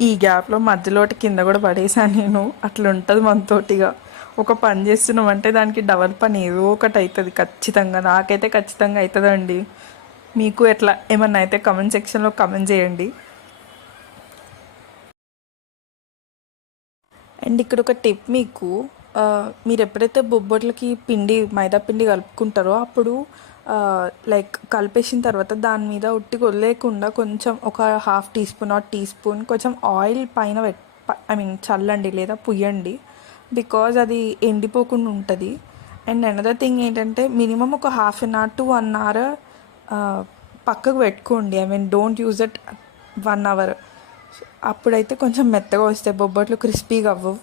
ఈ గ్యాప్లో మధ్యలోటి కింద కూడా పడేసాను నేను. అట్లా ఉంటుంది మనతోటిగా. ఒక పని చేస్తున్నామంటే దానికి డబల్ పని ఏదో ఒకటి అవుతుంది ఖచ్చితంగా. నాకైతే ఖచ్చితంగా అవుతుందండి. మీకు ఎట్లా ఏమన్నా అయితే కమెంట్ సెక్షన్లో కమెంట్ చేయండి. అండ్ ఇక్కడ ఒక టిప్ మీకు, మీరు ఎప్పుడైతే బొబ్బట్లకి మైదా పిండి కలుపుకుంటారో అప్పుడు లైక్ కలిపేసిన తర్వాత దాని మీద ఉట్టిగా వదిలేయకుండా కొంచెం ఒక half teaspoon or teaspoon కొంచెం ఆయిల్ పైన చల్లండి లేదా పుయ్యండి. బికాజ్ అది ఎండిపోకుండా ఉంటుంది. అండ్ అనదర్ థింగ్ ఏంటంటే మినిమం ఒక ½ to 1 hour పక్కకు పెట్టుకోండి. Don't use it 1 hour. అప్పుడైతే కొంచెం మెత్తగా వస్తాయి బొబ్బట్లు, క్రిస్పీగా అవ్వవు.